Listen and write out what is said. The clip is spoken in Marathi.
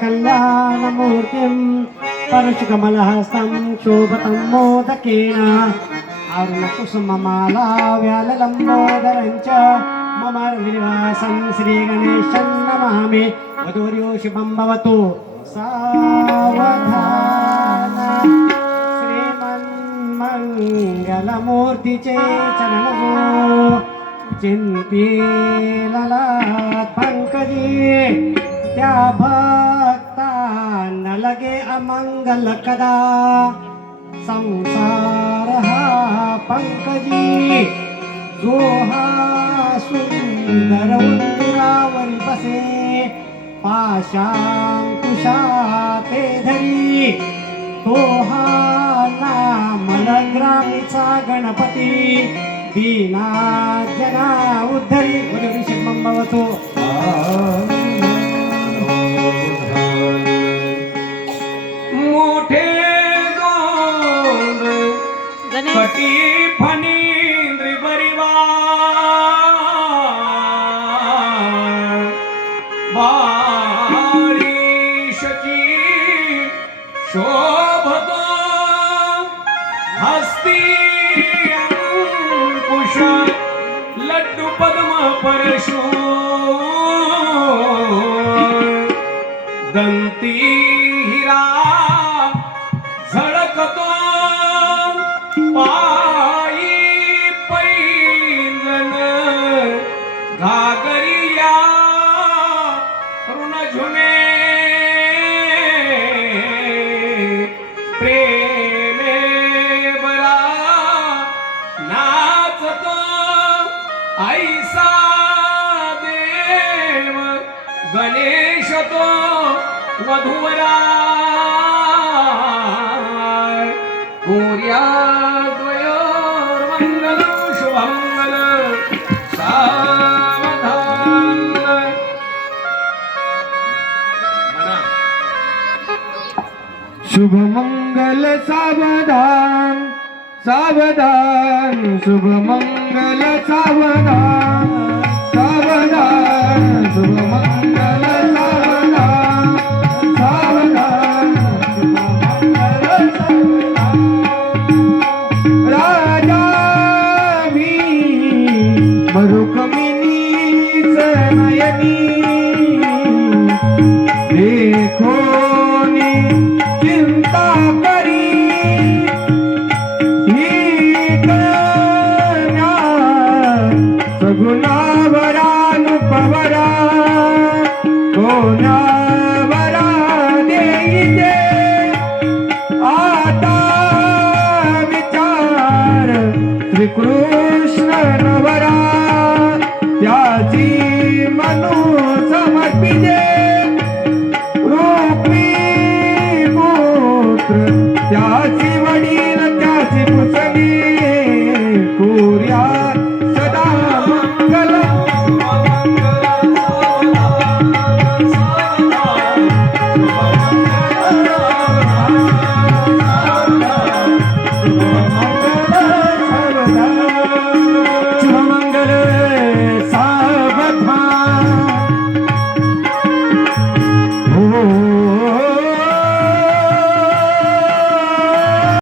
कल्याणमूर्तिं परशुकमलहस्तं शोभतं मोदकेन अरुणकुसुममाला व्याललम्बोदरं च मम निवासं श्रीगणेशं नमामि वधूर्यो शुभं भवतु सावधान श्रीमन्मङ्गलमूर्तिचे चरणो चिंती ललाट पंकजी त्या भक्तांना लगे अमंगल कदा संसार हा पंकजी जो हा सुंदर उंदरावरी बसे पाशांकुशा ते धरी तो हा नामलग्रामीचा गणपती दीना जना उद्धरी वधूषित भवतो मोठे गोंड कटी फणींद्री परिवार बारीशची शोभतो हस्ती लड्डू पद्म परशु दंती हिरा झळकतो पायी पैंजण घागरिया ऋण झुने प्रेमे बरा नाचतो ऐसा देव गणेश तो वधूवरा गोर्या द्वयोर मंगल शुभमंगल सावधान शुभमंगल सावधान सावधान शुभमंगल सावधान सावधान शुभमंगल सावधान सावधान शुभमंगल सावधान राजा मी मरुकमिनी नयनी देखोनी चिंता करी सगुणावरानुपवरा कोणावरा देईजे आता विचार श्रीकृष्ण नवरा त्याची मनु